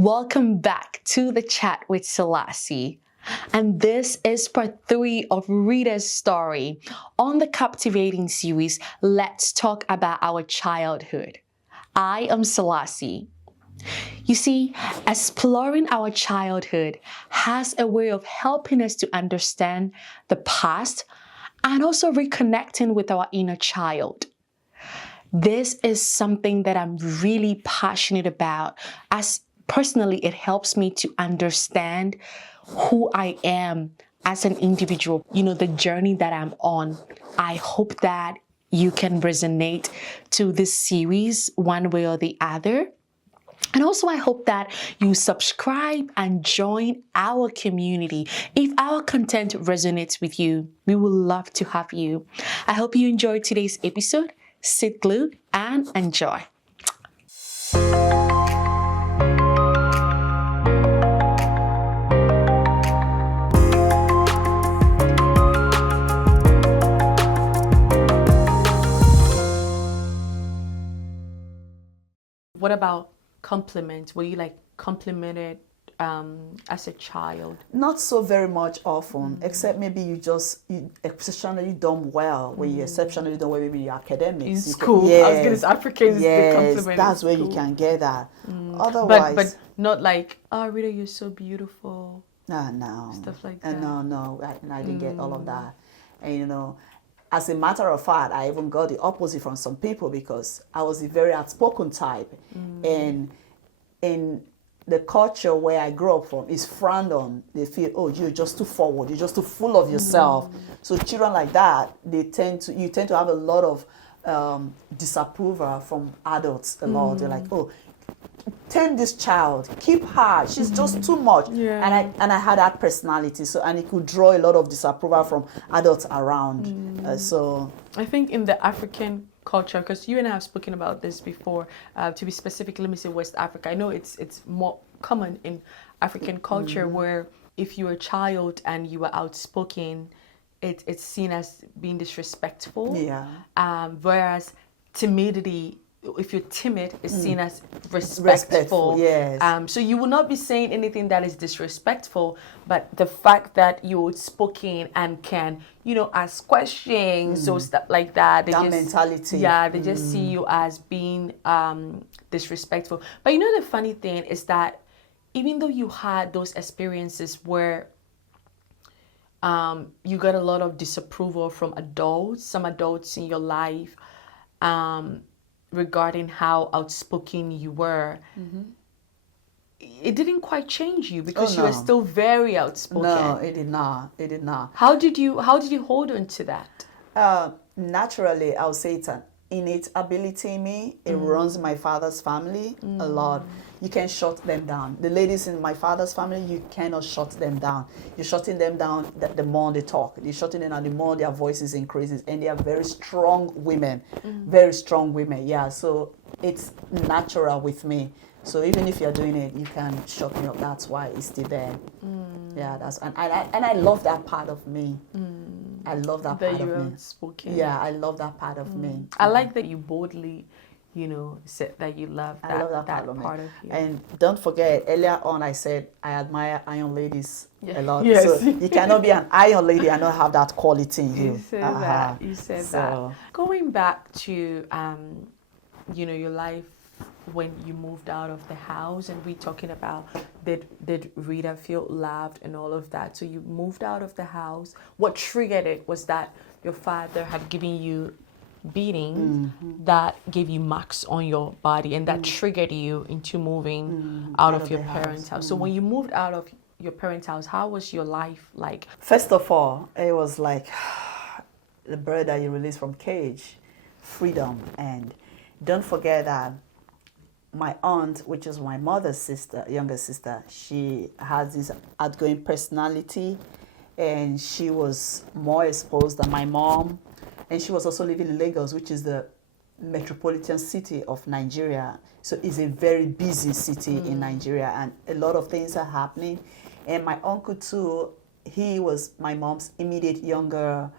Welcome back to the chat with Selassie. And this is part 3 of Rita's story on the captivating series, Let's Talk About Our Childhood. I am Selassie. You see, exploring our childhood has a way of helping us to understand the past and also reconnecting with our inner child. This is something that I'm really passionate about, as personally it helps me to understand who I am as an individual, the journey that I'm on. I hope that you can resonate to this series one way or the other. And also, I hope that you subscribe and join our community. If our content resonates with you, we would love to have you. I hope you enjoyed today's episode. Sit glued and enjoy. What about compliments? Were you complimented as a child? Not so very much often, except maybe you exceptionally done well, when you exceptionally done well, maybe your academics. In school, yes, I was going to say Africans, yes, the compliment that's where you can get that. Otherwise, but not like, oh, Rita, you're so beautiful. No, stuff like that. No, I didn't get all of that. And as a matter of fact, I even got the opposite from some people because I was a very outspoken type, and in the culture where I grew up from is frowned on. They feel, oh, you're just too forward, you're just too full of yourself. So children like that, you tend to have a lot of disapproval from adults a lot. They're like, oh, tame this child, keep her, she's just too much. Yeah. And I had that personality, so, and it could draw a lot of disapproval from adults around. So I think in the African culture, because you and I have spoken about this before, to be specific, let me say West Africa. I know it's more common in African culture where if you're a child and you are outspoken, it's seen as being disrespectful. Yeah. Whereas timidity, if you're timid, is seen as respectful. Yes. So you will not be saying anything that is disrespectful, but the fact that you're outspoken and can, ask questions or stuff like that. Mentality. Yeah, they just see you as being disrespectful. But the funny thing is that even though you had those experiences where you got a lot of disapproval from adults, some adults in your life, regarding how outspoken you were, it didn't quite change you because you were still very outspoken. No, it did not. How did you hold on to that? Naturally, I would say it's an innate ability in me. It runs my father's family a lot. You can shut them down. The ladies in my father's family, you cannot shut them down. You're shutting them down the more they talk. You're shutting them down the more their voices increases. And they are very strong women. Very strong women, yeah. So it's natural with me. So even if you're doing it, you can shut me up. That's why it's still there. Yeah, and I love that part of me. I love that part of me. Outspoken. Yeah, I love that part of me. I like that you boldly, said that you love that, I love that part of you. And don't forget, earlier on I said I admire iron ladies a lot. Yes. So you cannot be an iron lady and not have that quality in you. You said that. You said that. Going back to, your life when you moved out of the house, and we talking about did Rita feel loved and all of that. So you moved out of the house. What triggered it was that your father had given you beating that gave you marks on your body, and that triggered you into moving out of your parents' house. So when you moved out of your parents' house, how was your life like? First of all, it was like the bird that you release from cage, freedom. And don't forget that my aunt, which is my mother's sister, younger sister, she has this outgoing personality, and she was more exposed than my mom. And she was also living in Lagos, which is the metropolitan city of Nigeria. So it's a very busy city in Nigeria, and a lot of things are happening. And my uncle too, he was my mom's immediate older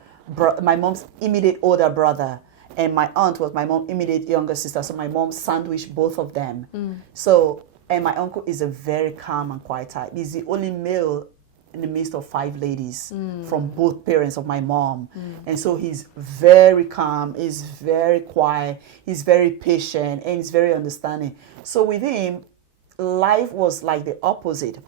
brother. And my aunt was my mom's immediate younger sister. So my mom sandwiched both of them. So And my uncle is a very calm and quiet type. He's the only male in the midst of 5 ladies from both parents of my mom. And so he's very calm, he's very quiet, he's very patient, and he's very understanding. So with him, life was like the opposite.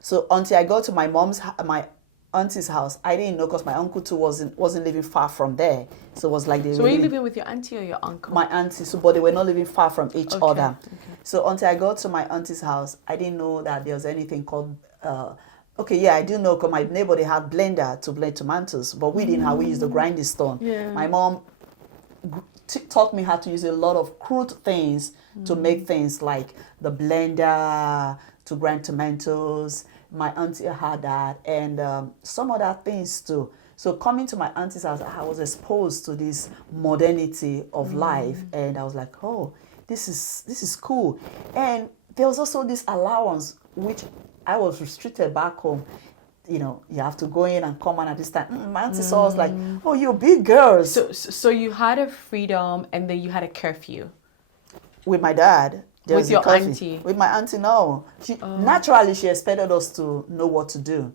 So until I got to my auntie's house, I didn't know, because my uncle too wasn't living far from there. So it was like So were you living with your auntie or your uncle? My auntie, so but they were not living far from each other. Okay. So until I got to my auntie's house, I didn't know that there was anything called I do know, because my neighbor, they had blender to blend tomatoes, but we didn't have. We used the grinding stone. Yeah. My mom taught me how to use a lot of crude things to make things like the blender to grind tomatoes. My auntie had that, and some other things too. So coming to my auntie's house, I was exposed to this modernity of life, and I was like, oh, this is cool. And there was also this allowance, which I was restricted back home. You have to go in and come out at this time. My auntie saw us like, oh, you're big girls. So you had a freedom, and then you had a curfew. With my dad. With your auntie? With my auntie, no. Naturally, she expected us to know what to do.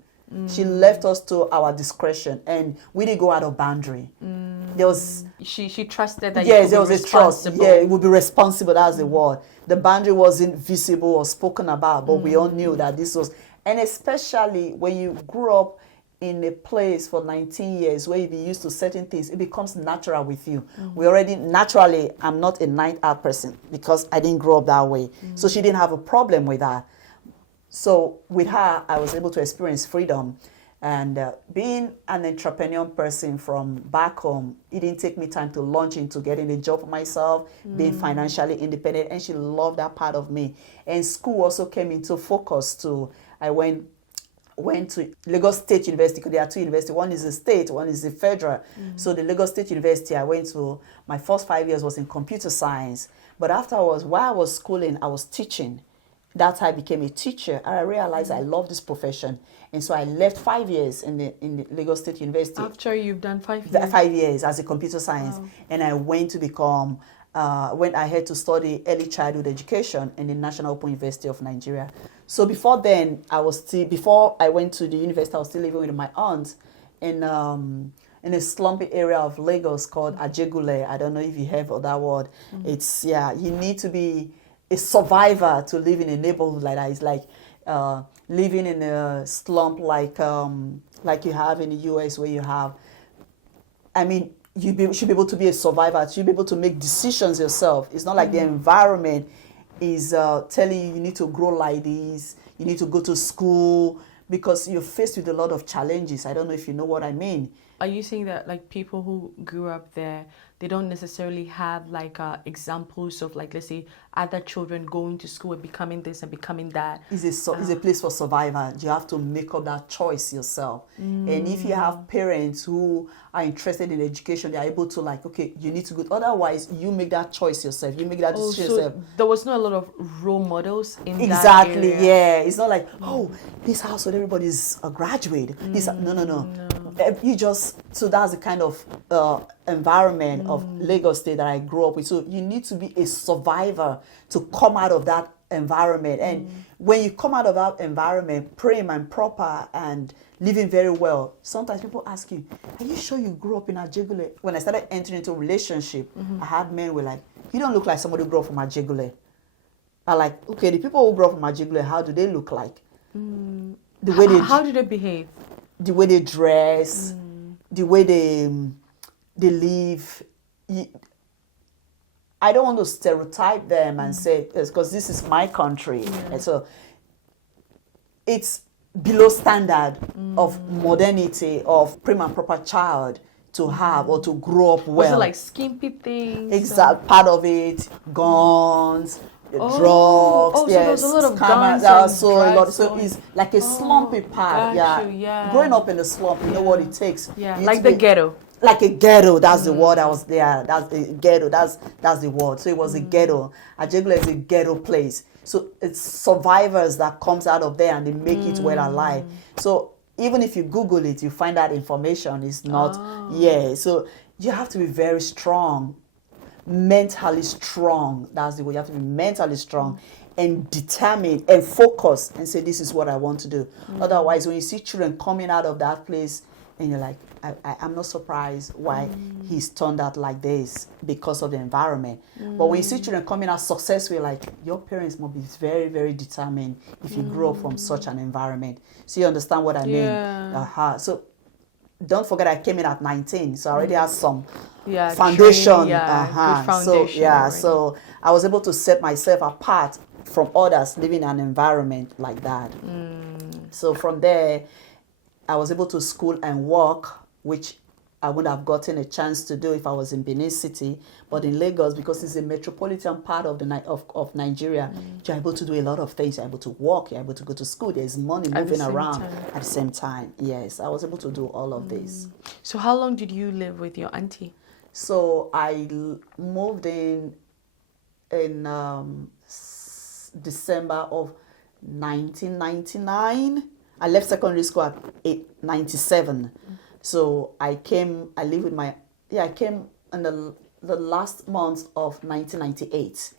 She left us to our discretion, and we didn't go out of boundary. There was... She trusted that yes, you would there be was a trust. responsible. Yeah, it would be responsible, that's the word. The boundary wasn't visible or spoken about, but we all knew that this was... And especially when you grew up in a place for 19 years where you be used to certain things, it becomes natural with you. We already, naturally, I'm not a night out person because I didn't grow up that way. So she didn't have a problem with that. So with her, I was able to experience freedom. And being an entrepreneur person from back home, it didn't take me time to launch into getting a job for myself, being financially independent, and she loved that part of me. And school also came into focus too. I went to Lagos State University, because there are 2 universities. One is the state, one is the federal. So the Lagos State University, I went to, my first 5 years was in computer science. But afterwards, while I was schooling, I was teaching. That's how I became a teacher. And I realized I love this profession. And so I left 5 years in the Lagos State University. After you've done 5 years? 5 years as a computer science. Wow. And I went to become, went ahead to study early childhood education in the National Open University of Nigeria. So before then, before I went to the university, I was still living with my aunt in a slumpy area of Lagos called Ajegule. I don't know if you have heard of that word. It's, you need to be a survivor to live in a neighborhood like that. It's like living in a slump like you have in the US, where you have, you should be able to be a survivor. You should be able to make decisions yourself. It's not like the environment is telling you need to grow like this, you need to go to school, because you're faced with a lot of challenges. I don't know if you know what I mean. Are you saying that like people who grew up there, they don't necessarily have like examples of, like, let's say, other children going to school and becoming this and becoming that? It's a place for survival. You have to make up that choice yourself. And if you have parents who are interested in education, they are able to, like, okay, you need to go. Otherwise, you make that choice yourself. You make that decision yourself. There was not a lot of role models in that exactly, area. Yeah. It's not like, oh, this household, everybody's a graduate. No. You just, so that's the kind of environment of Lagos State that I grew up with. So you need to be a survivor to come out of that environment. And when you come out of that environment, prim and proper and living very well, sometimes people ask you, are you sure you grew up in Ajegule? When I started entering into a relationship, I had men who were like, you don't look like somebody who grew up from Ajegule. I'm like, okay, the people who grew up from Ajegule, how do they look like? The way how do they behave? The way they dress, the way they live. I don't want to stereotype them and say, because this is my country. And so it's below standard of modernity, of prim and proper child to have or to grow up well. Was it like skimpy things? Exact part of it, guns, drugs. So there's a lot of guns and drugs. So it's like a slumpy part. Growing up in the slump, you know what it takes. Yeah, like the ghetto. Like a ghetto, that's the word I was there. That's the ghetto, that's the word. So it was a ghetto. Ajegula is a ghetto place. So it's survivors that comes out of there and they make it well alive. So even if you Google it, you find that information is not, so you have to be very strong, mentally strong. That's the way. You have to be mentally strong. and determined and focused and say, this is what I want to do. Otherwise, when you see children coming out of that place and you're like, I'm not surprised why he's turned out like this because of the environment. But when you see children coming out successful, like, your parents must be very, very determined if you grew up from such an environment. So you understand what I mean? So don't forget, I came in at 19, so I already had some foundation. Good foundation. So I was able to set myself apart from others living in an environment like that. So from there, I was able to school and work, which I would have gotten a chance to do if I was in Benin City. But in Lagos, because it's a metropolitan part of of Nigeria, you're able to do a lot of things. You're able to work, you're able to go to school, there's money moving around at the same time. Yes, I was able to do all of this. So how long did you live with your auntie? So I moved in December of 1999. I left secondary school at 97. So I lived with I came in the last month of 1998.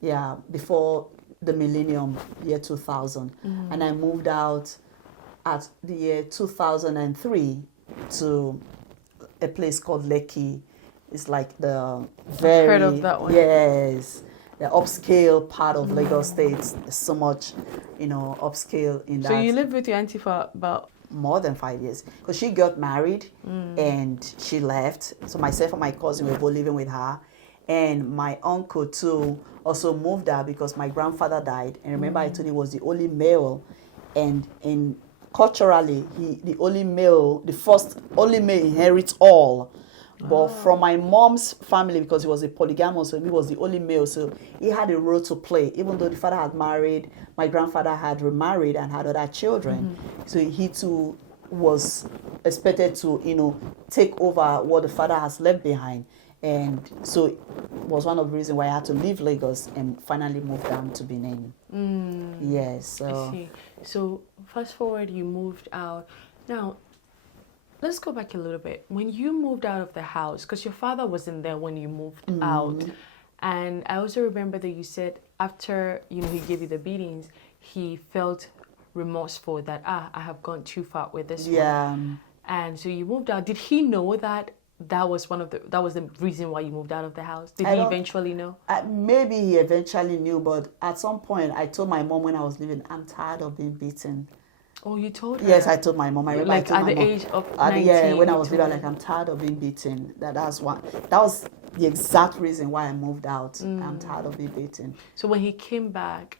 Yeah, before the millennium, year 2000. And I moved out at the year 2003 to a place called Lekki. It's like the very... I've heard of that one. Yes. The upscale part of Lagos State. There's so much, upscale in that. So you lived with your auntie for about... More than 5 years. Because she got married and she left. So myself and my cousin were both living with her. And my uncle too also moved out because my grandfather died. And remember I told you he was the only male. And culturally, the first only male inherits all. But from my mom's family, because he was a polygamous, so he was the only male, so he had a role to play. Even though the father had married, my grandfather had remarried and had other children. So he too was expected to, take over what the father has left behind. And so it was one of the reasons why I had to leave Lagos and finally move down to Benin. Yes. So. I see. So fast forward, you moved out. Now, let's go back a little bit. When you moved out of the house, because your father wasn't there when you moved out, and I also remember that you said after he gave you the beatings, he felt remorseful that I have gone too far with this one. And so you moved out. Did he know that was the reason why you moved out of the house? Did he eventually know? Maybe he eventually knew, but at some point I told my mom when I was leaving, I'm tired of being beaten. Oh, you told her? Yes, I told my mom. I remember like I told at my the mom, age of 19? Yeah, when I was little, like, I'm tired of being beaten. That was the exact reason why I moved out. I'm tired of being beaten. So when he came back,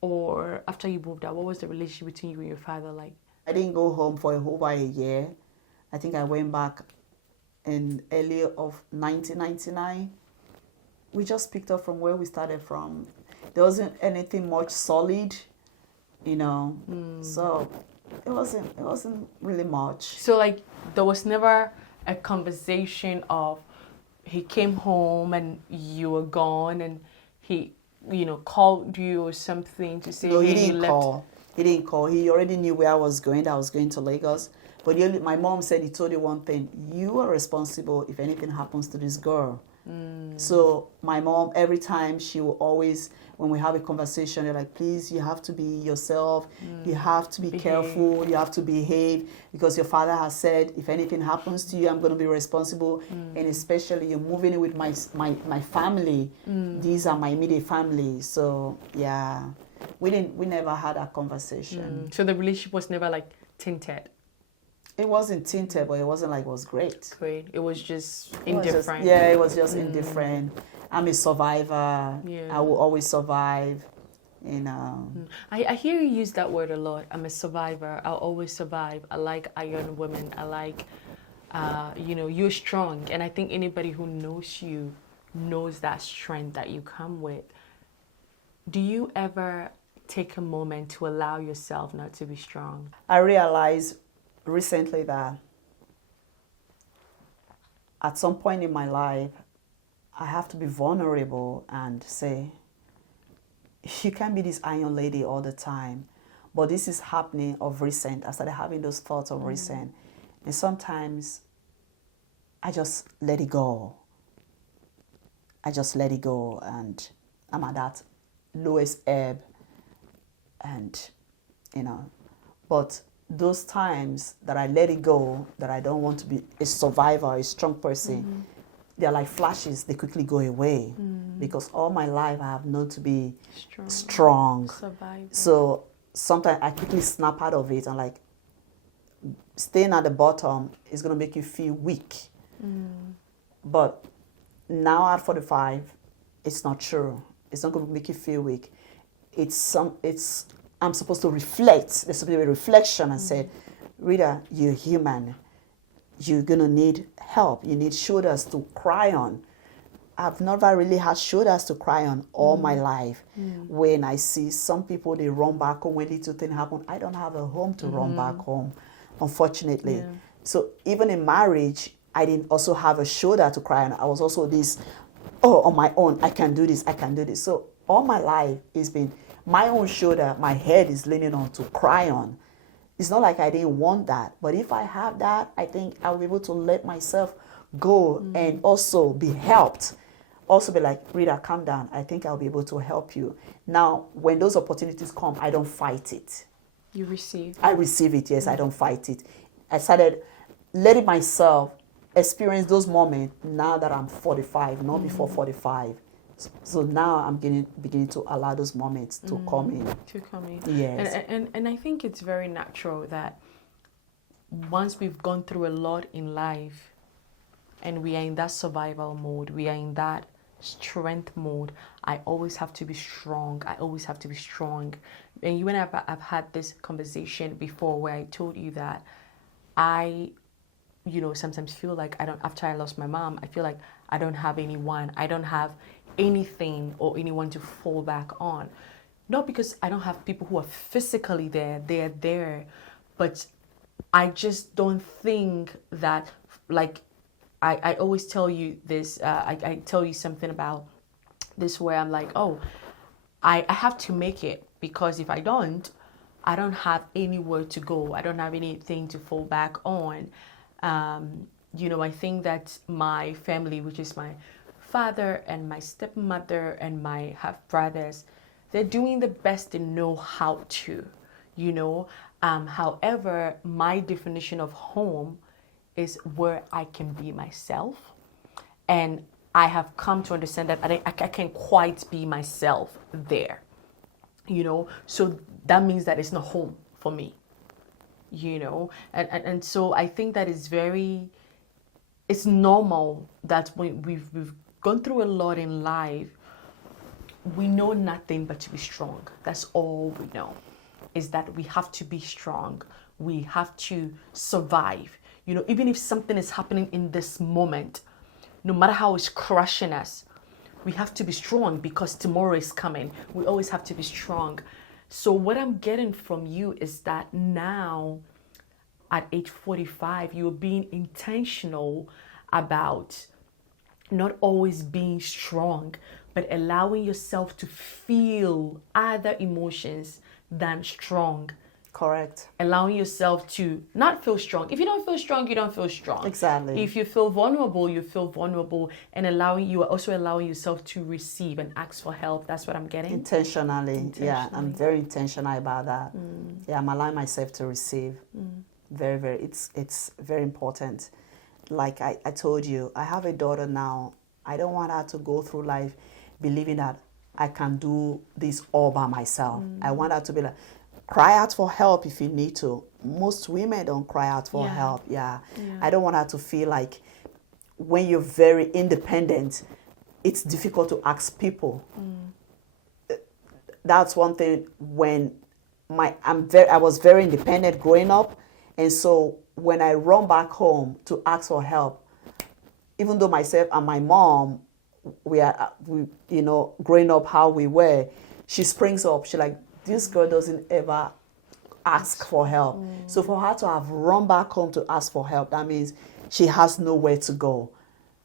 or after you moved out, what was the relationship between you and your father like? I didn't go home for over a year. I think I went back in early of 1999. We just picked up from where we started from. There wasn't anything much solid, so it wasn't really much. So like there was never a conversation of he came home and you were gone and he called you or something to say, no, he hey, didn't you left. call. He didn't call. He already knew where I was going. That I was going to Lagos. But my mom said he told you one thing: you are responsible if anything happens to this girl. So my mom, every time she will always, when we have a conversation, they're like, please, you have to be yourself. You have to be careful. You have to behave because your father has said, if anything happens to you, I'm going to be responsible. And especially you're moving in with my family. These are my immediate family. So yeah, we never had a conversation. So the relationship was never like tinted. It wasn't tinted, but it wasn't like it was great. Great. It was just indifferent. It was just indifferent. I'm a survivor. Yeah. I will always survive. I hear you use that word a lot. I'm a survivor. I'll always survive. I like iron women. I like, you're strong. And I think anybody who knows you knows that strength that you come with. Do you ever take a moment to allow yourself not to be strong? I realized recently that at some point in my life, I have to be vulnerable and say, you can't be this iron lady all the time. But this is happening of recent. I started having those thoughts of recent. And sometimes I just let it go. I just let it go. And I'm at that lowest ebb, and but those times that I let it go, that I don't want to be a survivor, a strong person, they're like flashes. They quickly go away because all my life I have known to be strong. Survivor. So sometimes I quickly snap out of it and like staying at the bottom is going to make you feel weak. But now at 45, it's not true. It's not going to make you feel weak. I'm supposed to reflect. There's supposed to be a reflection and say, Rita, you're human. You're going to need help. You need shoulders to cry on. I've never really had shoulders to cry on all my life. When I see some people, they run back home when little things happen. I don't have a home to run back home, unfortunately. Yeah. So even in marriage, I didn't also have a shoulder to cry on. I was also this, on my own, I can do this, I can do this. So all my life it's been my own shoulder, my head is leaning on to cry on. It's not like I didn't want that, but if I have that, I think I'll be able to let myself go and also be helped. Also be like, Rita, calm down. I think I'll be able to help you. Now, when those opportunities come, I don't fight it. You receive. I receive it, yes, I don't fight it. I started letting myself experience those moments now that I'm 45, not before 45. So now I'm beginning to allow those moments to come in. To come in. Yes. And I think it's very natural that once we've gone through a lot in life and we are in that survival mode, we are in that strength mode, I always have to be strong. I always have to be strong. And you and I've had this conversation before where I told you that I sometimes feel like after I lost my mom, I feel like I don't have anyone. I don't have anything or anyone to fall back on. Not because I don't have people who are physically there, they're there, but I just don't think that, like, I always tell you this, I tell you something about this where I'm like, I have to make it, because if I don't have anywhere to go. I don't have anything to fall back on. I think that my family, which is my father and my stepmother and my half brothers, they're doing the best they know how to, however, my definition of home is where I can be myself. And I have come to understand that I can't quite be myself there, so that means that it's not home for me, and so I think that it's normal that when we've gone through a lot in life, we know nothing but to be strong. That's all we know, is that we have to be strong. We have to survive. Even if something is happening in this moment, no matter how it's crushing us, we have to be strong because tomorrow is coming. We always have to be strong. So what I'm getting from you is that now at age 45, you're being intentional about not always being strong, but allowing yourself to feel other emotions than strong. Correct. Allowing yourself to not feel strong. If you don't feel strong, you don't feel strong. Exactly. If you feel vulnerable, you feel vulnerable. And you are also allowing yourself to receive and ask for help. That's what I'm getting. Intentionally. Yeah, I'm very intentional about that. Yeah, I'm allowing myself to receive. Very, very, it's very important. Like I told you, I have a daughter now. I don't want her to go through life believing that I can do this all by myself. I want her to be like, cry out for help if you need to. Most women don't cry out for help. Yeah. I don't want her to feel like when you're very independent, it's difficult to ask people. That's one thing. When I was very independent growing up, and so when I run back home to ask for help, even though myself and my mom, we growing up how we were, she springs up. She's like, this girl doesn't ever ask for help. So for her to have run back home to ask for help, that means she has nowhere to go.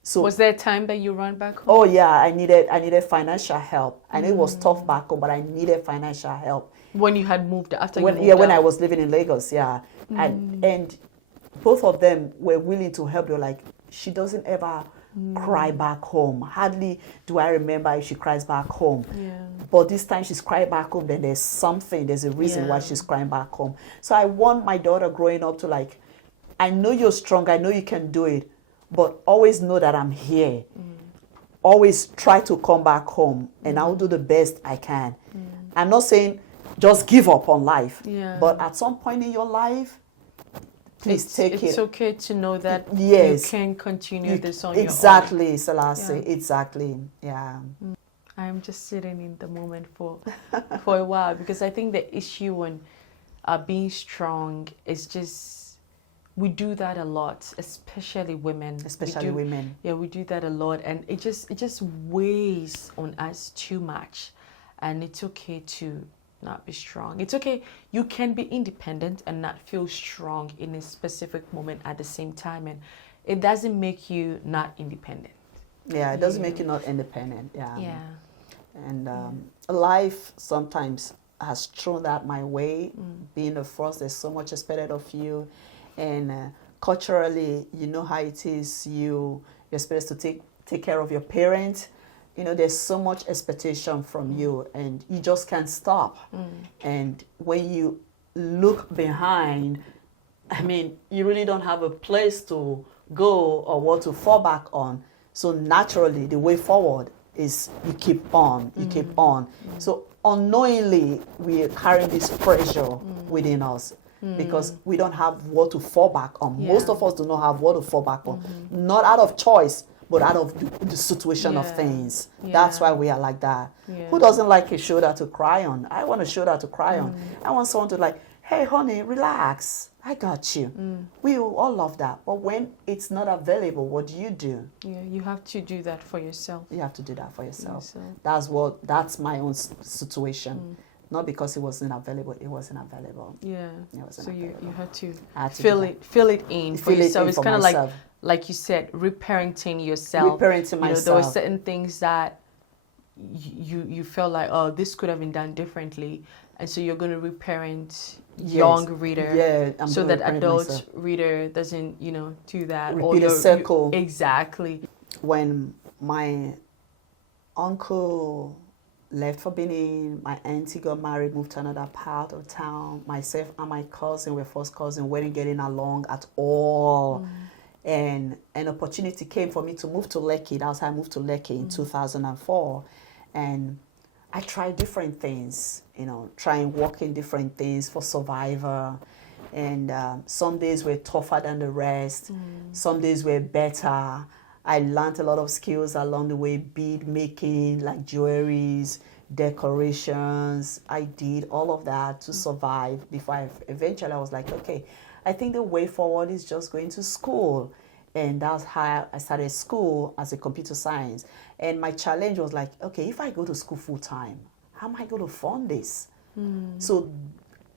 So was there a time that you ran back home? Oh yeah, I needed financial help. I know it was tough back home, but I needed financial help. When you had moved after when I was living in Lagos, and both of them were willing to help. They're like, she doesn't ever cry back home. Hardly do I remember if she cries back home. Yeah. But this time she's crying back home, then there's a reason why she's crying back home. So I want my daughter growing up to like, I know you're strong, I know you can do it, but always know that I'm here. Always try to come back home, and I'll do the best I can. I'm not saying just give up on life, but at some point in your life, please take it. It's okay to know that yes, you can continue this on your own. Exactly, Selassie, exactly, yeah. I'm just sitting in the moment for a while, because I think the issue when being strong is just, we do that a lot, especially women. Women. Yeah, we do that a lot, and it just weighs on us too much. And it's okay to not be strong. It's okay. You can be independent and not feel strong in a specific moment at the same time, and it doesn't make you not independent. Yeah, it doesn't make you not independent. Yeah. Yeah. And life sometimes has thrown that my way. Being the first, there's so much expected of you, and culturally, you know how it is. You're supposed to take care of your parents. You know, there's so much expectation from you, and you just can't stop. And when you look behind, I mean, you really don't have a place to go or what to fall back on. So naturally, the way forward is you keep on, keep on. So unknowingly, we are carrying this pressure within us because we don't have what to fall back on. Most of us do not have what to fall back on. Not out of choice, but out of the situation of things. That's why we are like that. Who doesn't like a shoulder to cry on? I want a shoulder to cry on. I want someone to like, hey, honey, relax. I got you. We all love that. But when it's not available, what do? Yeah, you have to do that for yourself. You have to do that for yourself. That's my own situation. Not because it wasn't available, it wasn't available. Yeah. So you had to fill it in for yourself. It's kind of like you said, reparenting yourself. Reparenting myself. There were certain things that you felt like, oh, this could have been done differently. And so you're going to reparent young Rita, so that adult Rita doesn't, do that. Repeat a circle. Exactly. When my uncle left for Benin, my auntie got married, moved to another part of town. Myself and my cousin were first cousin, weren't getting along at all. And an opportunity came for me to move to Lekki. That's how I moved to Lekki in 2004. And I tried different things, trying working different things for survivor. And some days were tougher than the rest. Some days were better. I learned a lot of skills along the way, bead making, like jewelries, decorations. I did all of that to survive before eventually I was like, okay, I think the way forward is just going to school. And that's how I started school as a computer science. And my challenge was like, okay, if I go to school full time, how am I going to fund this? So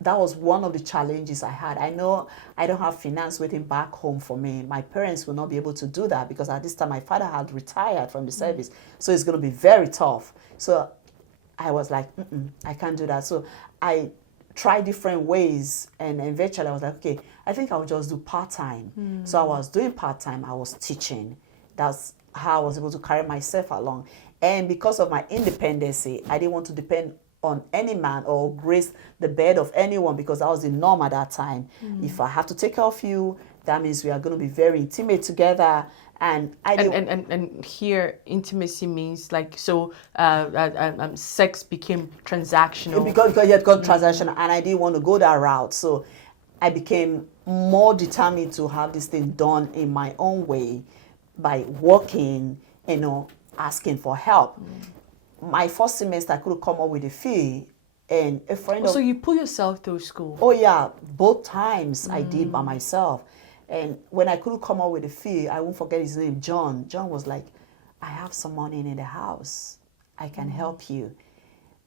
that was one of the challenges I had. I know I don't have finance waiting back home for me. My parents will not be able to do that because at this time my father had retired from the service. So it's going to be very tough. So I was like, I can't do that. So I tried different ways, and eventually I was like, okay, I think I'll just do part-time. So I was doing part-time, I was teaching. That's how I was able to carry myself along. And because of my independency, I didn't want to depend on any man or grace the bed of anyone because that was the norm at that time. If I have to take care of you, that means we are going to be very intimate together. And here intimacy means like sex became transactional. Because it got transactional, and I didn't want to go that route. So I became more determined to have this thing done in my own way by working, asking for help. My first semester, I could come up with a fee, and a friend. So you pull yourself through school? Oh yeah, both times I did by myself. And when I couldn't come up with a fee, I won't forget his name, John. John was like, I have some money in the house. I can help you.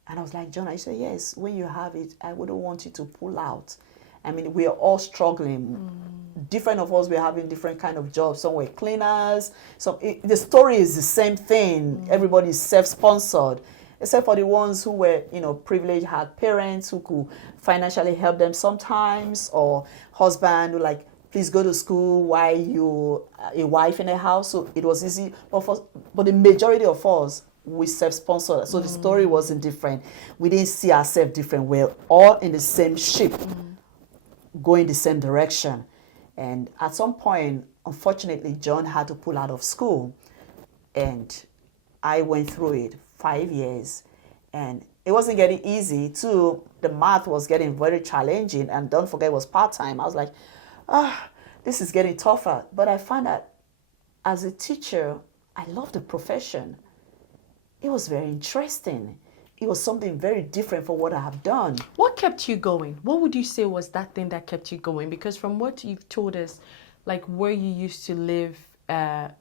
And I was like, John, I said, yes, when you have it, I wouldn't want you to pull out. I mean, we are all struggling. Different of us, we're having different kind of jobs. Some were cleaners. The story is the same thing. Everybody is self-sponsored, except for the ones who were, privileged, had parents who could financially help them sometimes, or husband who please go to school while you a wife in a house. So it was easy. But the majority of us, we self-sponsored. So the story wasn't different. We didn't see ourselves different. We're all in the same ship, going the same direction. And at some point, unfortunately, John had to pull out of school. And I went through it 5 years. And it wasn't getting easy, too. The math was getting very challenging. And don't forget, it was part-time. I was like, this is getting tougher. But I found that as a teacher, I love the profession. It was very interesting. It was something very different from what I have done. What kept you going? What would you say was that thing that kept you going? Because from what you've told us, like where you used to live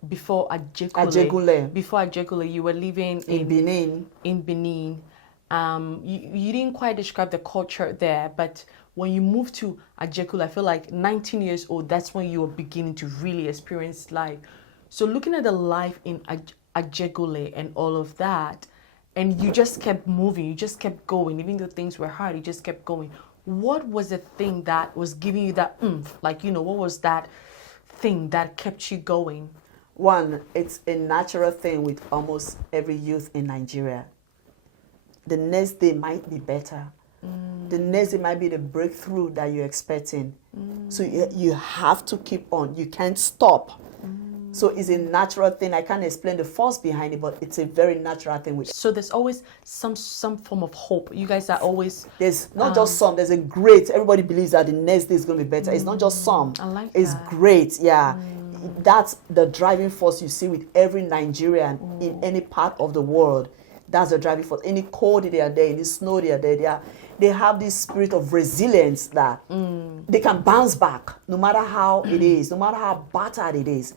before Ajegule. Before Ajegule, you were living in Benin. In Benin. You didn't quite describe the culture there, but when you moved to Ajegule, I feel like 19 years old, that's when you were beginning to really experience life. So looking at the life in Ajegule and all of that, and you just kept moving, you just kept going, even though things were hard, you just kept going. What was the thing that was giving you that oomph? Like, what was that thing that kept you going? One, it's a natural thing with almost every youth in Nigeria. The next day might be better. The next day might be the breakthrough that you're expecting. So you have to keep on. You can't stop. So it's a natural thing. I can't explain the force behind it, but it's a very natural thing. So there's always some form of hope. You guys are always... There's not just some. There's a great... Everybody believes that the next day is going to be better. It's not just some. I like it's that. Great, yeah. That's the driving force you see with every Nigerian in any part of the world. That's the driving force. Any cold they are there, any snow they are there, they have this spirit of resilience that they can bounce back no matter how it is, no matter how battered it is.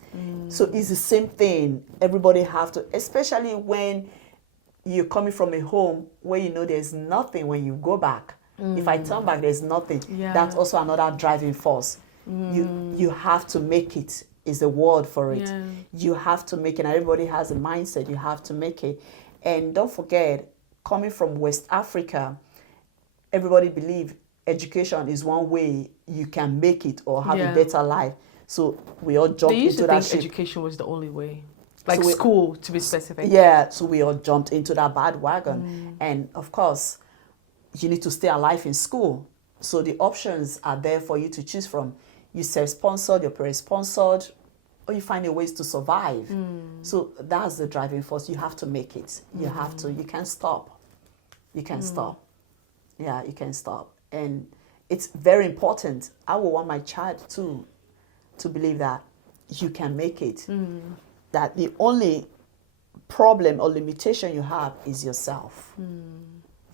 So it's the same thing. Everybody have to, especially when you're coming from a home where there's nothing when you go back. If I turn back, there's nothing. Yeah. That's also another driving force. You have to make it, is the word for it. Yeah. You have to make it. And everybody has a mindset. You have to make it. And don't forget, coming from West Africa, everybody believes education is one way you can make it or have a better life. So we all jumped into that ship. Education was the only way. Like school, to be specific. Yeah, so we all jumped into that bad wagon. And of course, you need to stay alive in school. So the options are there for you to choose from. You self-sponsored, you're parent-sponsored, or you find a ways to survive. So that's the driving force. You have to make it. You have to. You can't stop. You can't stop. Yeah, you can't stop. And it's very important. I would want my child to believe that you can make it. That the only problem or limitation you have is yourself.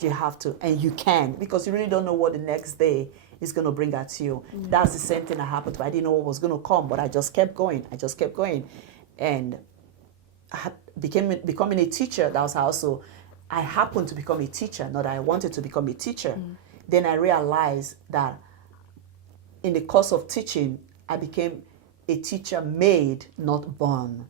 You have to, and you can, because you really don't know what the next day is going to bring at you. That's the same thing that happened to me. I didn't know what was going to come, but I just kept going. And becoming a teacher. That was also, I happened to become a teacher, not that I wanted to become a teacher. Then I realized that in the course of teaching, I became a teacher made, not born.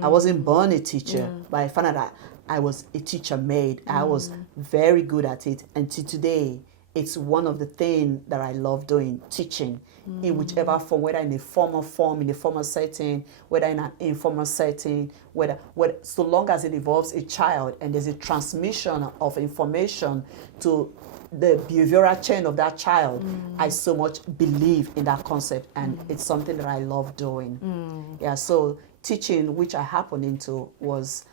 I wasn't born a teacher, but I found out that I was a teacher made. I was very good at it. And to today, it's one of the things that I love doing, teaching, in whichever form, whether in a formal form, in a formal setting, whether in an informal setting, whether so long as it involves a child and there's a transmission of information to the behavioral chain of that child, I so much believe in that concept, and it's something that I love doing. Yeah, so teaching, which I happened into, was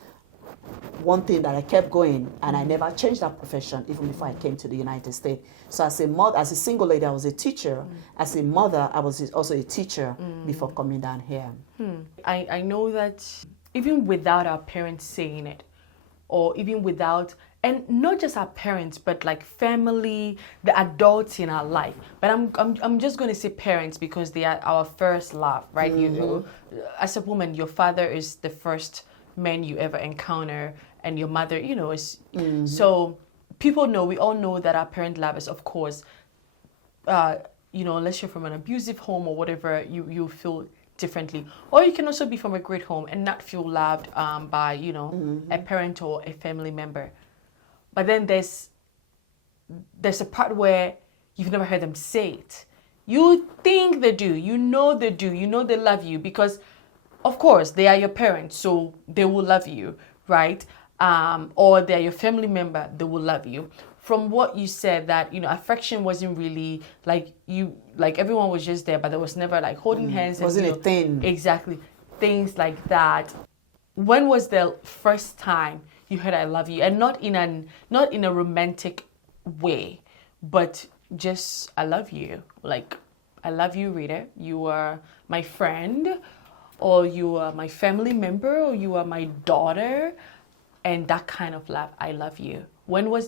one thing that I kept going, and I never changed that profession even before I came to the United States. So as a mother, as a single lady, I was a teacher. As a mother, I was also a teacher before coming down here. I know that even without our parents saying it, or even without, and not just our parents, but like family, the adults in our life. But I'm just going to say parents because they are our first love, right? You, as a woman, your father is the first man you ever encounter, and your mother, is so people know, we all know that our parent love is, of course, unless you're from an abusive home or whatever, you feel differently, or you can also be from a great home and not feel loved by a parent or a family member. But then there's a part where you've never heard them say it. You think they do. You know they do. You know they love you because, of course, they are your parents, so they will love you, right? Or they're your family member, they will love you. From what you said, that affection wasn't really like everyone was just there, but there was never like holding hands and Wasn't a thing. exactly things like that. When was the first time you heard "I love you"? And not in a romantic way, but just "I love you." Like, "I love you, Rita. You are my friend, or you are my family member, or you are my daughter," and that kind of love. "I love you."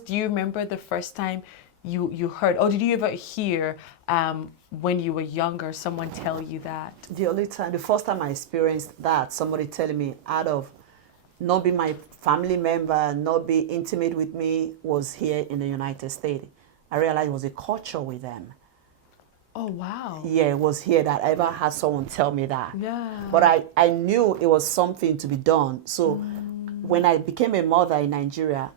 Do you remember the first time you heard, or did you ever hear when you were younger someone tell you that? The first time I experienced that, somebody telling me out of not be my family member, not be intimate with me, was here in the United States. I realized it was a culture with them. Oh, wow. Yeah, it was here that I ever had someone tell me that. Yeah. But I knew it was something to be done. So when I became a mother in Nigeria,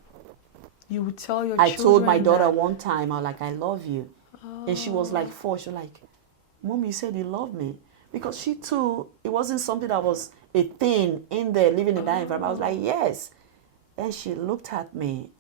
You would tell your I children told my daughter that. one time, I was like, "I love you." And she was like 4. She was like, "Mom, you said you love me." Because she too, it wasn't something that was a thing in there, living in that environment. I was like, "Yes." And she looked at me.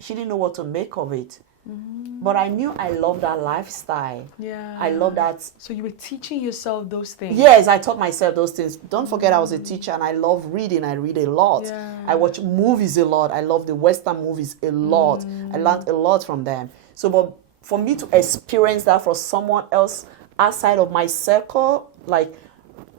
She didn't know what to make of it. But I knew I loved that lifestyle. Yeah. I love that. So you were teaching yourself those things. Yes, I taught myself those things. Don't forget, I was a teacher and I love reading. I read a lot. Yeah. I watch movies a lot. I love the Western movies a lot. I learned a lot from them. So, but for me to experience that for someone else outside of my circle, like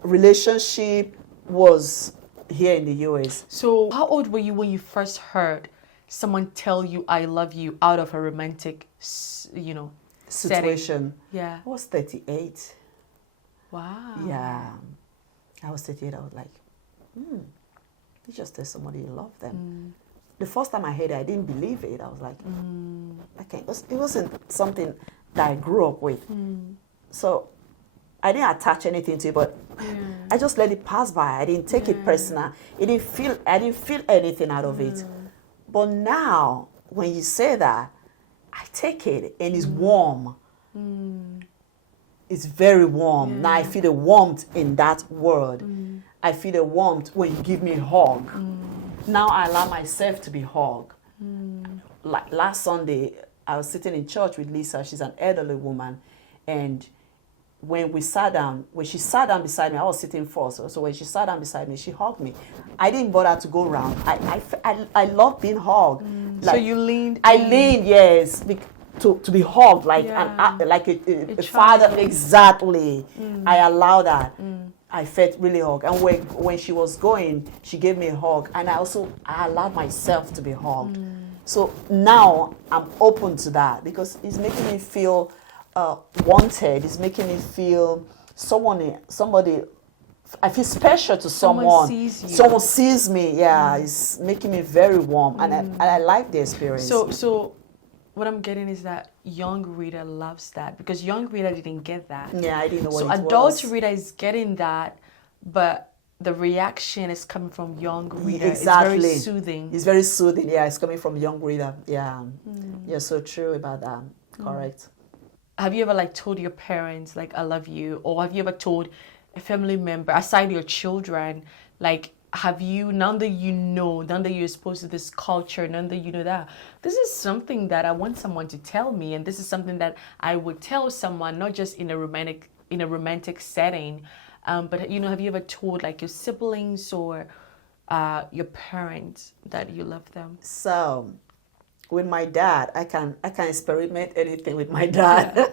relationship, was here in the US. So how old were you when you first heard someone tell you "I love you" out of a romantic, setting? Situation. Yeah. I was 38. Wow. Yeah. I was 38. I was like, you just tell somebody you love them. The first time I heard it, I didn't believe it. I was like, okay, it wasn't something that I grew up with. So I didn't attach anything to it, but I just let it pass by. I didn't take it personal. I didn't feel anything out of it. But now, when you say that, I take it and it's warm. It's very warm. Now I feel the warmth in that word. I feel the warmth when you give me a hug. Now I allow myself to be hugged. Like last Sunday, I was sitting in church with Lisa. She's an elderly woman. And when she sat down beside me, I was sitting first. So when she sat down beside me, she hugged me. I didn't bother to go around. I love being hugged. So you leaned I in. leaned, yes, to be hugged like a father. Exactly. I allow that. I felt really hugged. And when she was going, she gave me a hug. And I allowed myself to be hugged. So now I'm open to that because it's making me feel wanted. It's making me feel somebody. I feel special to someone. Sees you. Someone sees me. Yeah, it's making me very warm, and I like the experience. So what I'm getting is that young Rita loves that because young Rita didn't get that. Yeah, I didn't know what it was. So adult Rita is getting that, but the reaction is coming from young Rita. Exactly. It's very soothing. It's very soothing. Yeah, it's coming from young Rita. Yeah, you're so true about that. Correct. Have you ever told your parents "I love you," or have you ever told a family member aside your children? Have you, now that you're exposed to this culture, now that you know that this is something that I want someone to tell me, and this is something that I would tell someone, not just in a romantic setting, but have you ever told your siblings or your parents that you love them? So, with my dad, I can experiment anything with my dad,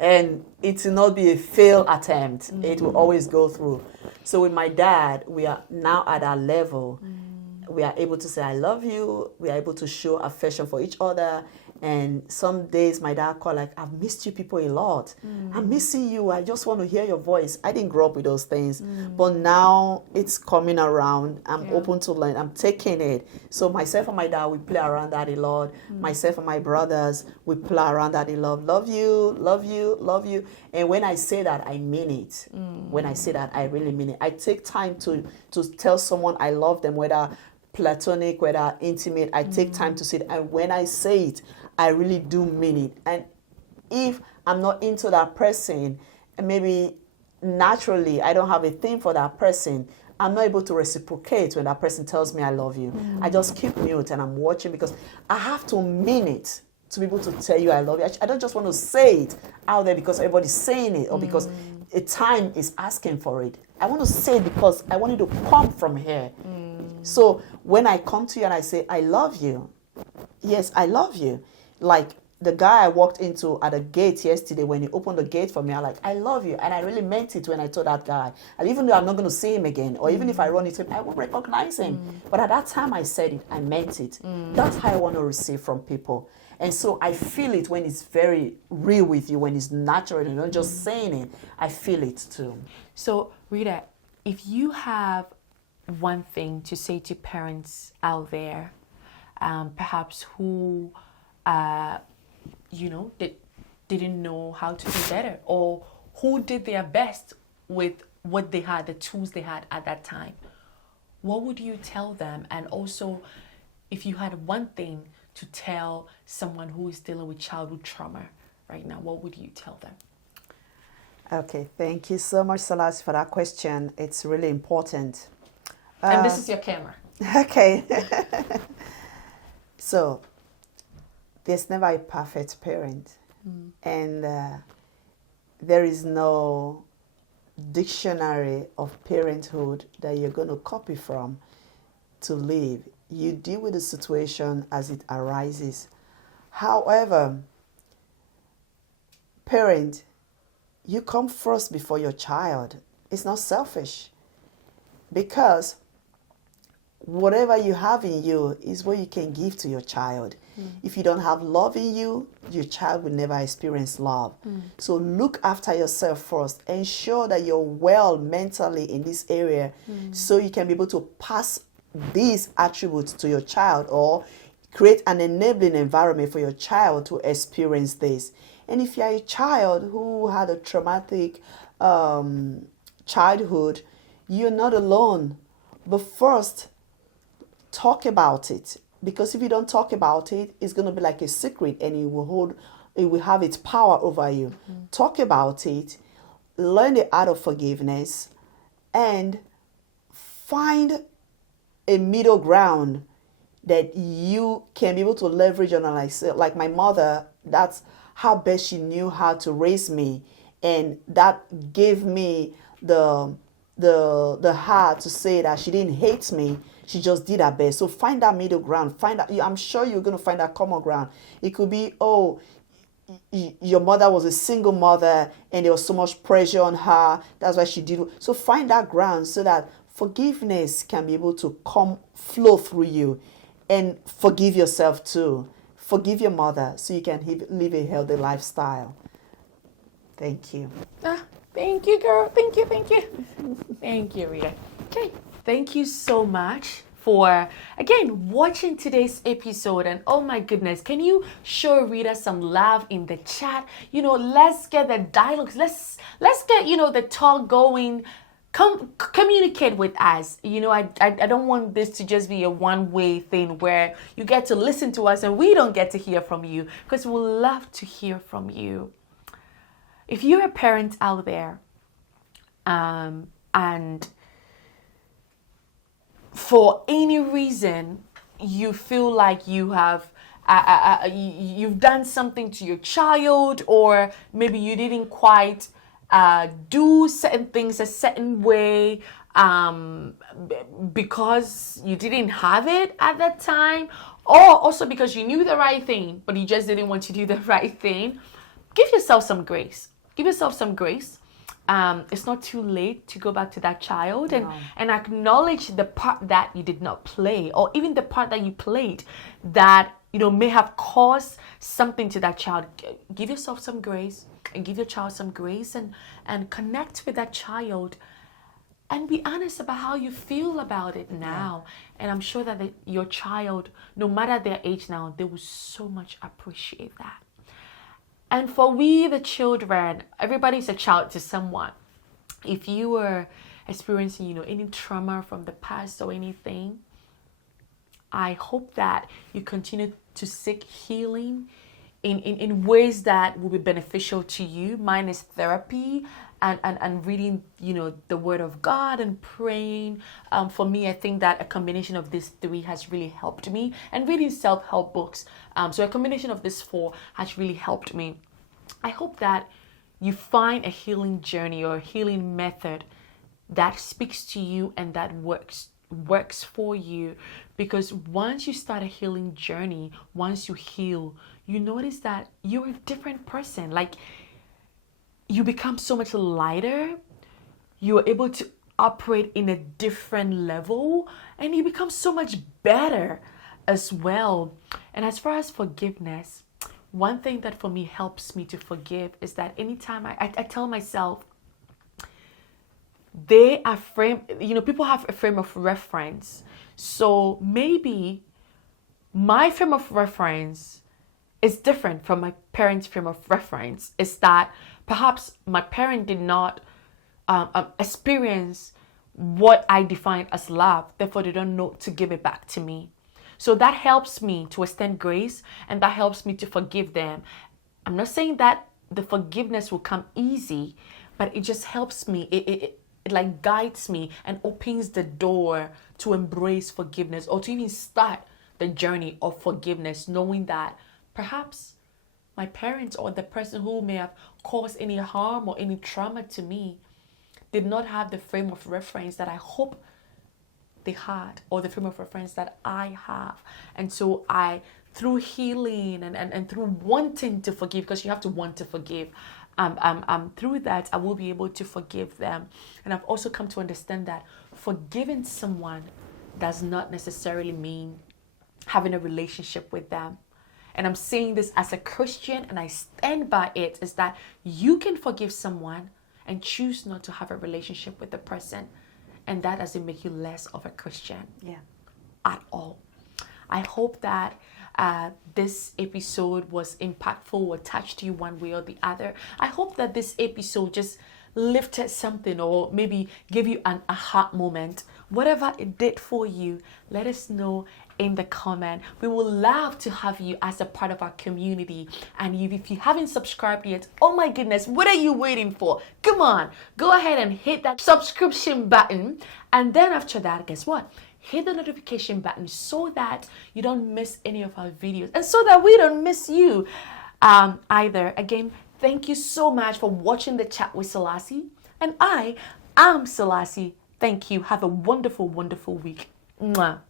and it will not be a failed attempt. It will always go through. So with my dad, we are now at our level. We are able to say "I love you." We are able to show affection for each other. And some days my dad called "I've missed you people a lot. I'm missing you. I just want to hear your voice." I didn't grow up with those things. But now it's coming around. I'm open to learn. I'm taking it. So myself and my dad, we play around that a lot. Myself and my brothers, we play around that a lot. Love you, love you, love you. And when I say that, I mean it. When I say that, I really mean it. I take time to tell someone I love them, whether platonic, whether intimate. I take time to say it. And when I say it, I really do mean it. And if I'm not into that person, and maybe naturally I don't have a thing for that person, I'm not able to reciprocate when that person tells me I love you. I just keep mute and I'm watching, because I have to mean it to be able to tell you I love you. I don't just want to say it out there because everybody's saying it, or because a time is asking for it. I want to say it because I want it to come from here. So when I come to you and I say I love you, yes, I love you. Like the guy I walked into at the gate yesterday, when he opened the gate for me, I'm like, I love you. And I really meant it when I told that guy. And even though I'm not going to see him again, or even if I run into him, I won't recognize him. But at that time I said it, I meant it. That's how I want to receive from people. And so I feel it when it's very real with you, when it's natural and you're not just saying it. I feel it too. So, Rita, if you have one thing to say to parents out there, perhaps who, didn't know how to do better, or who did their best with what they had, the tools they had at that time, what would you tell them? And also, if you had one thing to tell someone who is dealing with childhood trauma right now, what would you tell them? Okay, thank you so much, Salas, for that question. It's really important. And this is your camera. Okay. So, there's never a perfect parent. And there is no dictionary of parenthood that you're going to copy from to live. You deal with the situation as it arises. However, parent, you come first before your child. It's not selfish, because whatever you have in you is what you can give to your child. If you don't have love in you, your child will never experience love. So look after yourself first. Ensure that you're well mentally in this area, so you can be able to pass these attributes to your child, or create an enabling environment for your child to experience this. And if you're a child who had a traumatic childhood, you're not alone. But first, talk about it, because if you don't talk about it, it's going to be like a secret, and it will have its power over you. Talk about it, learn the art of forgiveness, and find a middle ground that you can be able to leverage on. Like my mother, that's how best she knew how to raise me, and that gave me the heart to say that she didn't hate me. She just did her best. So find that middle ground. I'm sure you're going to find that common ground. It could be, your mother was a single mother and there was so much pressure on her. That's why she did. So find that ground so that forgiveness can be able to flow through you, and forgive yourself too. Forgive your mother so you can live a healthy lifestyle. Thank you. Thank you, girl. Thank you. Thank you, Rita. Okay. Thank you so much for, again, watching today's episode. And oh my goodness, can you show Rita some love in the chat? Let's get the dialogues. Let's get, the talk going. Communicate with us. I don't want this to just be a one-way thing where you get to listen to us and we don't get to hear from you, because we'd love to hear from you. If you're a parent out there, and for any reason you feel like you have you've done something to your child, or maybe you didn't quite do certain things a certain way because you didn't have it at that time, or also because you knew the right thing but you just didn't want to do the right thing, give yourself some grace. It's not too late to go back to that child and acknowledge the part that you did not play, or even the part that you played that may have caused something to that child. Give yourself some grace and give your child some grace, and connect with that child and be honest about how you feel about it now. And I'm sure that your child, no matter their age now, they will so much appreciate that. And for we, the children, everybody's a child to someone. If you were experiencing, any trauma from the past or anything, I hope that you continue to seek healing in ways that will be beneficial to you. Mine is therapy and reading, the Word of God and praying. For me, I think that a combination of these three has really helped me, and reading self-help books. So a combination of these four has really helped me. I hope that you find a healing journey or a healing method that speaks to you and that works for you, because once you start a healing journey, once you heal, you notice that you're a different person. Like, you become so much lighter, you're able to operate in a different level, and you become so much better as well. And as far as forgiveness, one thing that for me helps me to forgive is that anytime I tell myself, they are people have a frame of reference. So maybe my frame of reference is different from my parents' frame of reference. Is that perhaps my parent did not experience what I define as love, therefore they don't know to give it back to me. So that helps me to extend grace, and that helps me to forgive them. I'm not saying that the forgiveness will come easy, but it just helps me. It like guides me and opens the door to embrace forgiveness, or to even start the journey of forgiveness, knowing that perhaps my parents or the person who may have caused any harm or any trauma to me did not have the frame of reference that I hope they had, or the frame of reference that I have. And so through healing and through wanting to forgive, because you have to want to forgive, through that I will be able to forgive them. And I've also come to understand that forgiving someone does not necessarily mean having a relationship with them. And I'm saying this as a Christian, and I stand by it, is that you can forgive someone and choose not to have a relationship with the person, and that doesn't make you less of a Christian. Yeah. At all. I hope that this episode was impactful or touched you one way or the other. I hope that this episode just lifted something, or maybe gave you an aha moment. Whatever it did for you, let us know in the comment. We would love to have you as a part of our community. And if you haven't subscribed yet, oh my goodness, what are you waiting for? Come on, go ahead and hit that subscription button. And then after that, guess what? Hit the notification button so that you don't miss any of our videos, and so that we don't miss you either. Again, thank you so much for watching the Chat with Selassie. And I am Selassie. Thank you. Have a wonderful, wonderful week. Mwah.